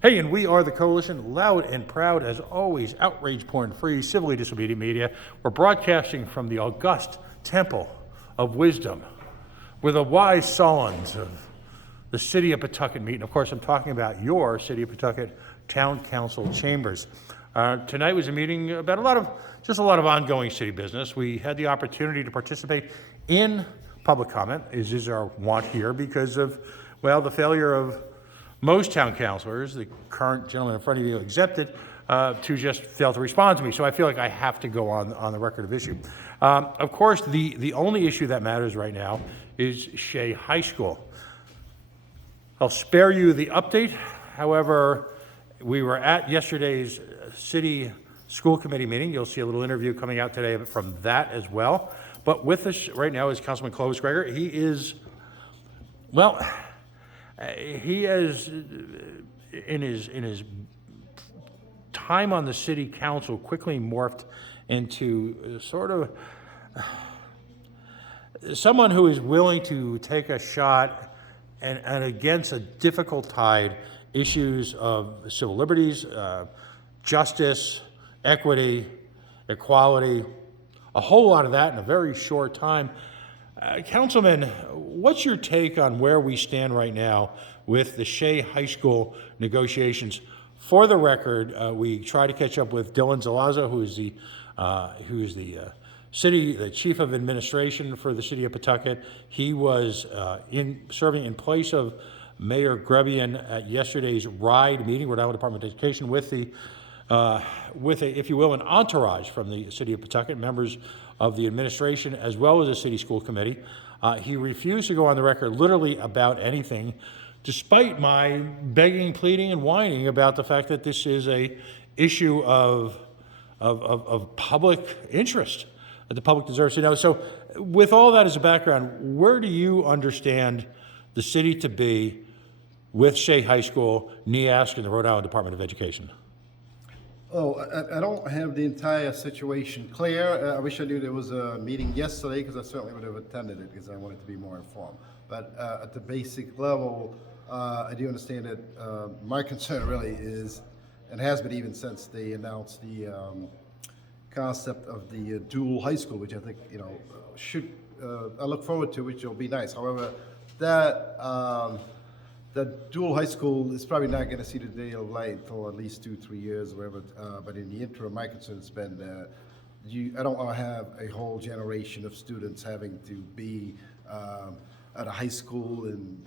Hey, and we are the Coalition, loud and proud as always, outrage porn-free, civilly disobedient media. We're broadcasting from the august temple of wisdom, where the wise solons of the city of Pawtucket meet. And of course, I'm talking about your city of Pawtucket Town Council Chambers. Tonight was a meeting about a lot of ongoing city business. We had the opportunity to participate in public comment, as is our want here, because of, well, the failure of most town councilors, the current gentleman in front of you accepted, to just fail to respond to me. So I feel like I have to go on the record of issue. Of course, the only issue that matters right now is Shea High School. I'll spare you the update. However, we were at yesterday's city school committee meeting. You'll see a little interview coming out today from that as well. But with us right now is Councilman Clovis Gregor. He is, well, he has, in his time on the city council, quickly morphed into sort of someone who is willing to take a shot and against a difficult tide, issues of civil liberties, justice, equity, equality, a whole lot of that in a very short time. Councilman, what's your take on where we stand right now with the Shea High School negotiations? For the record, we try to catch up with Dylan Zalaza, who is the chief of administration for the city of Pawtucket. He was serving in place of Mayor Grebian at yesterday's RIDE meeting, Rhode Island Department of Education, with if you will, an entourage from the city of Pawtucket, members of the administration, as well as the city school committee. He refused to go on the record literally about anything, despite my begging, pleading, and whining about the fact that this is a issue of public interest that the public deserves to know. So with all that as a background, where do you understand the city to be with Shea High School, NEASC, and the Rhode Island Department of Education? Oh, I don't have the entire situation clear. I wish I knew there was a meeting yesterday, because I certainly would have attended it, because I wanted to be more informed. But at the basic level, I do understand that my concern really is, and has been even since they announced the concept of the dual high school, which I think, should, I look forward to, which will be nice. However, that dual high school is probably not going to see the day of light for at least 2-3 years, or whatever. But in the interim, my concern has been I don't want to have a whole generation of students having to be at a high school and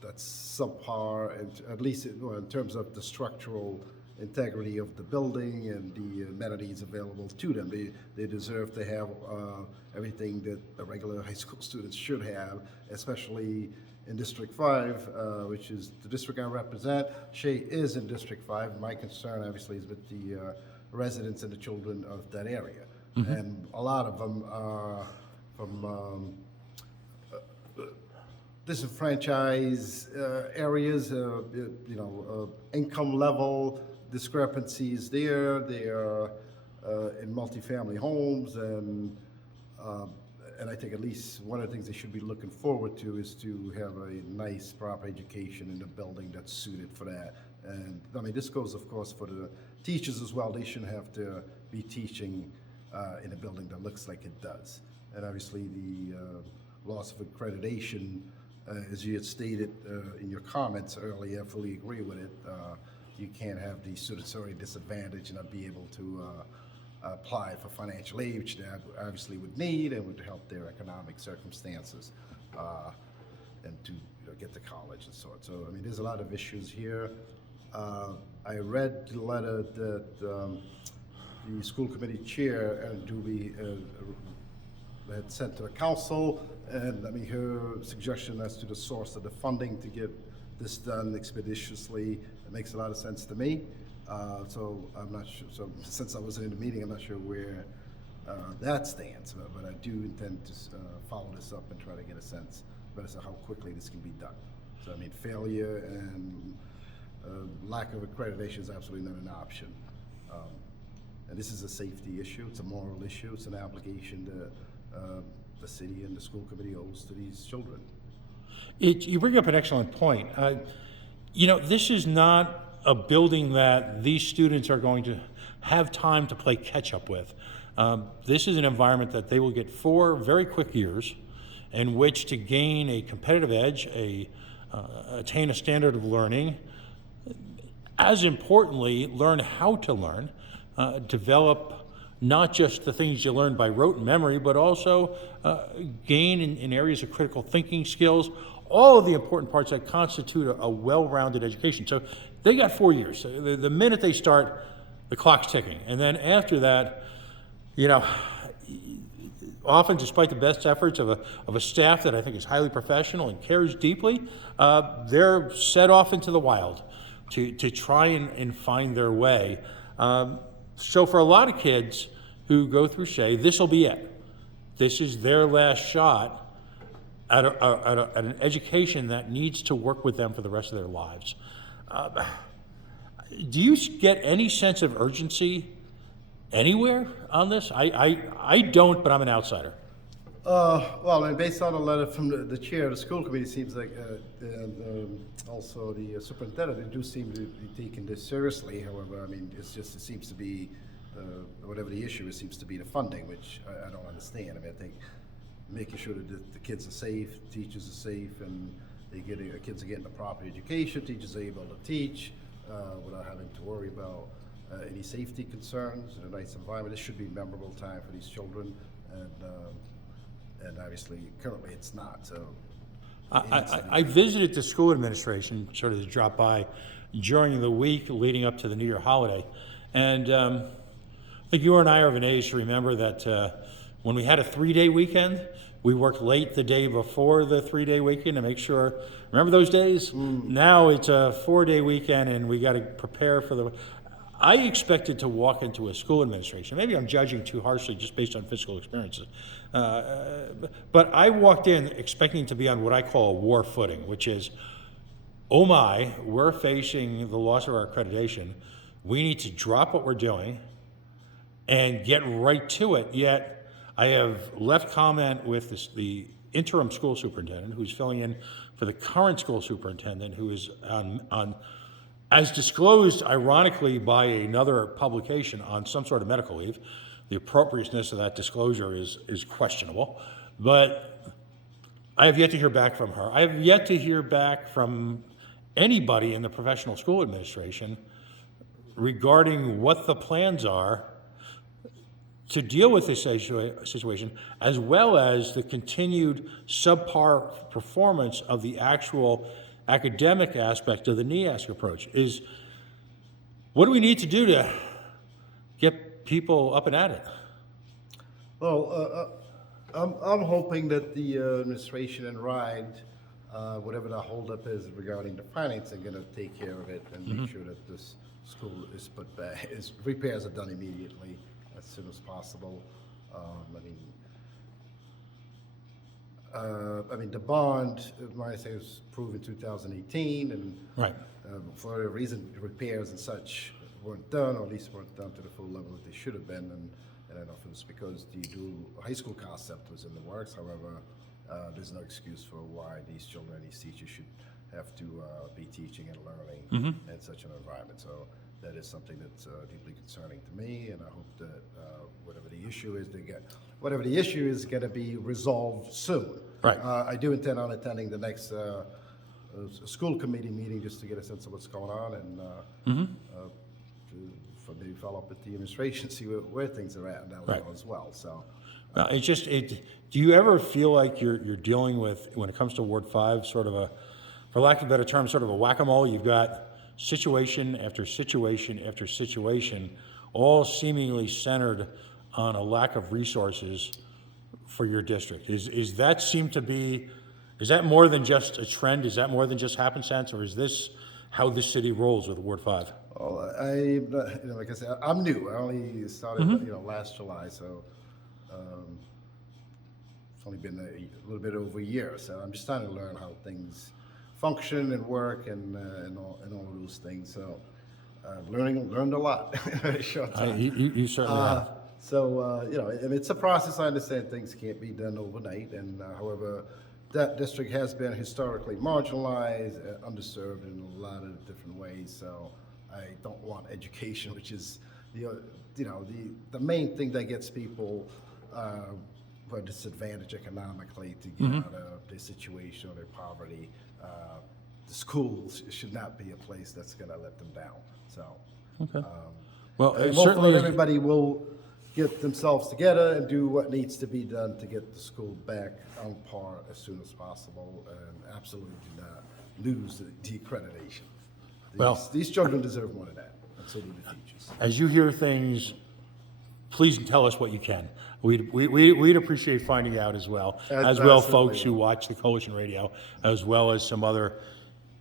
that's subpar, and at least in terms of the structural integrity of the building and the amenities available to them. They deserve to have everything that the regular high school students should have, especially in District 5, which is the district I represent. Shea is in District 5. My concern, obviously, is with the residents and the children of that area. Mm-hmm. And a lot of them are from disenfranchised areas, income level discrepancies there. They are in multifamily homes, and I think at least one of the things they should be looking forward to is to have a nice, proper education in a building that's suited for that. And I mean, this goes, of course, for the teachers as well. They shouldn't have to be teaching in a building that looks like it does. And obviously, the loss of accreditation, as you had stated in your comments earlier, I fully agree with it. You can't have the students already disadvantaged and not be able to apply for financial aid, which they obviously would need and would help their economic circumstances and to get to college and so on. So, I mean, there's a lot of issues here. I read the letter that the school committee chair, Aaron Doobie, had sent to the council, and I mean, her suggestion as to the source of the funding to get this done expeditiously, it makes a lot of sense to me. So I'm not sure. So since I wasn't in the meeting, I'm not sure where that stands. But I do intend to follow this up and try to get a sense as to how quickly this can be done. So I mean, failure and lack of accreditation is absolutely not an option. And this is a safety issue. It's a moral issue. It's an obligation that the city and the school committee owes to these children. You bring up an excellent point. This is not a building that these students are going to have time to play catch up with. This is an environment that they will get 4 very quick years in which to gain a competitive edge, attain a standard of learning, as importantly, learn how to learn, develop not just the things you learn by rote and memory, but also gain in areas of critical thinking skills, all of the important parts that constitute a well-rounded education. So they got 4 years. So the minute they start, the clock's ticking. And then after that, you know, often despite the best efforts of a staff that I think is highly professional and cares deeply, they're set off into the wild to try and find their way. So for a lot of kids who go through Shea, this will be it. This is their last shot at an education that needs to work with them for the rest of their lives. Do you get any sense of urgency anywhere on this? I don't, but I'm an outsider. Well, and based on a letter from the chair of the school committee, it seems like, and also the superintendent, they do seem to be taking this seriously. However, I mean, it seems to be, whatever the issue is, seems to be the funding, which I don't understand. I mean, I think making sure that the kids are safe, teachers are safe, and kids are getting a proper education, teachers are able to teach without having to worry about any safety concerns in a nice environment. This should be a memorable time for these children, and obviously currently it's not. So I visited the school administration sort of to drop by during the week leading up to the New Year holiday, and I think you and I are of an age to remember that when we had a 3-day weekend, we worked late the day before the 3-day weekend to make sure. Remember those days? Now it's a 4-day weekend, and we got to prepare for the. I expected to walk into a school administration. Maybe I'm judging too harshly just based on physical experiences. But I walked in expecting to be on what I call a war footing, which is, oh my, we're facing the loss of our accreditation. We need to drop what we're doing and get right to it. Yet I have left comment with the interim school superintendent who's filling in for the current school superintendent who is on as disclosed, ironically, by another publication on some sort of medical leave. The appropriateness of that disclosure is questionable, but I have yet to hear back from her. I have yet to hear back from anybody in the professional school administration regarding what the plans are to deal with this situation, as well as the continued subpar performance of the actual academic aspect of the NEASC approach. What do we need to do to get people up and at it? Well, I'm hoping that the administration and RIDE, whatever the holdup is regarding the financing, are going to take care of it and make sure that this school is put back, repairs are done immediately as soon as possible. I mean, the bond, my understanding, was approved in 2018, and Right. For whatever reason, repairs and such weren't done, or at least weren't done to the full level that they should have been. And I don't know if it was because the dual high school concept was in the works. However, there's no excuse for why these children and these teachers should have to be teaching and learning in such an environment. So that is something that's deeply concerning to me, and I hope that whatever the issue is going to be resolved soon. Right. I do intend on attending the next school committee meeting just to get a sense of what's going on and for maybe follow up with the administration, see where things are at and that level as well. So. Well, do you ever feel like you're dealing with, when it comes to Ward 5, sort of for lack of a better term, sort of a whack-a-mole? You've got situation after situation after situation, all seemingly centered on a lack of resources for your district. Is that more than just a trend? Is that more than just happenstance, or is this how this city rolls with Ward 5? Well, like I said, I'm new. I only started, last July, so it's only been a little bit over a year. So I'm just trying to learn how things function and work and all of those things. So learned a lot in a very short time. You certainly have. So it's a process. I understand things can't be done overnight, and however, that district has been historically marginalized, underserved in a lot of different ways. So I don't want education, which is the main thing that gets people who are disadvantaged economically to get out of their situation or their poverty. The schools should not be a place that's going to let them down. So, Well, and certainly, hopefully everybody will get themselves together and do what needs to be done to get the school back on par as soon as possible, and absolutely do not lose the accreditation. These children deserve more than that, and so do the teachers. as you hear things, please tell us what you can. We'd appreciate finding out as well. As well, folks who watch the Coalition Radio, as well as some other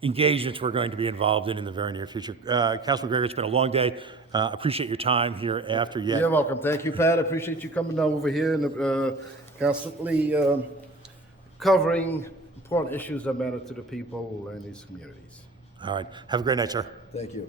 engagements we're going to be involved in the very near future. Councilman Gregor, it's been a long day. Appreciate your time here after yet. You're welcome. Thank you, Pat. I appreciate you coming over here and constantly covering important issues that matter to the people in these communities. All right. Have a great night, sir. Thank you.